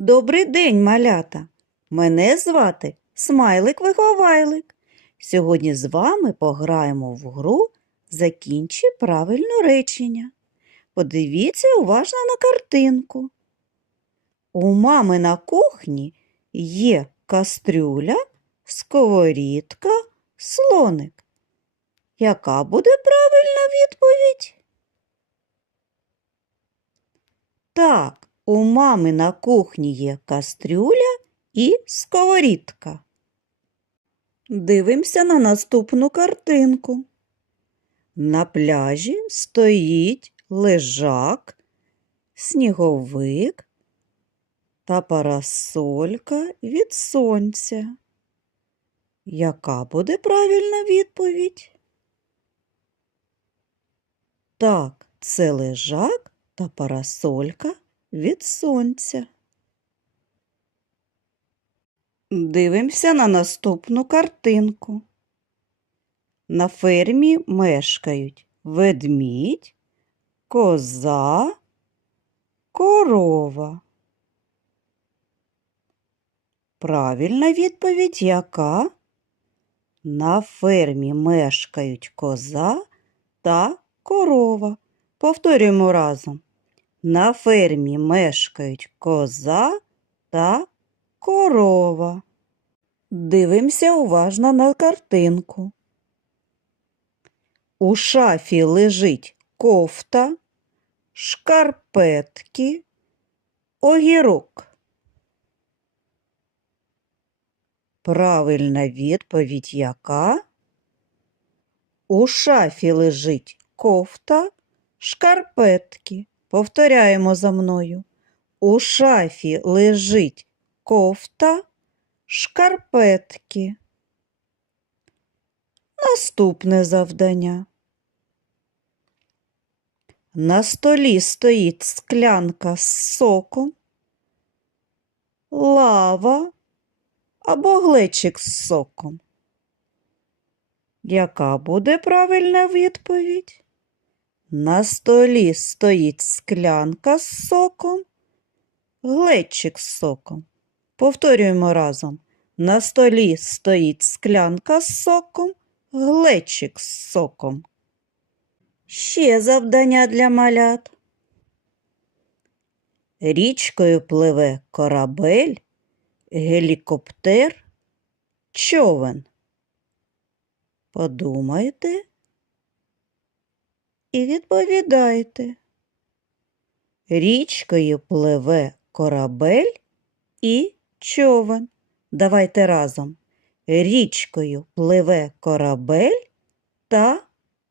Добрий день, малята! Мене звати Смайлик-виховайлик. Сьогодні з вами пограємо в гру Закінчи правильно речення. Подивіться уважно на картинку. У мами на кухні є кастрюля, сковорідка, слоник. Яка буде правильна відповідь? Так, у мами на кухні є кастрюля і сковорідка. Дивимося на наступну картинку. На пляжі стоїть лежак, сніговик та парасолька від сонця. Яка буде правильна відповідь? Так, це лежак та парасолька від сонця. Дивимося на наступну картинку. На фермі мешкають ведмідь, коза, корова. Правильна відповідь яка? На фермі мешкають коза та корова. Повторюємо разом. На фермі мешкають коза та корова. Дивимося уважно на картинку. У шафі лежить кофта, шкарпетки, огірок. Правильна відповідь яка? У шафі лежить кофта, шкарпетки. Повторяємо за мною. У шафі лежить кофта, шкарпетки. Наступне завдання. На столі стоїть склянка з соком, лава або глечик з соком. Яка буде правильна відповідь? На столі стоїть склянка з соком, глечик з соком. Повторюємо разом. На столі стоїть склянка з соком, глечик з соком. Ще завдання для малят. Річкою пливе корабель, гелікоптер, човен. Подумайте і відповідайте. Річкою пливе корабель і човен. Давайте разом. Річкою пливе корабель та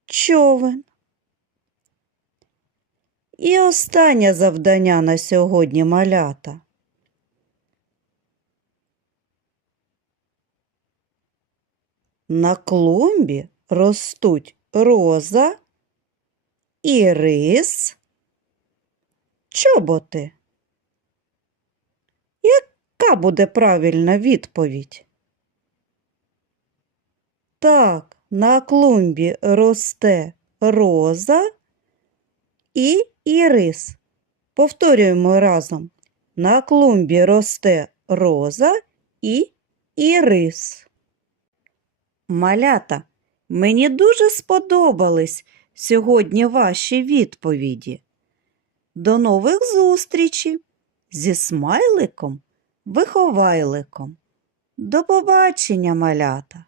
човен. І останнє завдання на сьогодні малята. На клумбі ростуть роза, ірис, чоботи. Яка буде правильна відповідь? Так, на клумбі росте роза і ірис. Повторюємо разом. На клумбі росте роза і ірис. Малята, мені дуже сподобались сьогодні ваші відповіді. До нових зустрічей зі смайликом, виховайликом. До побачення, малята!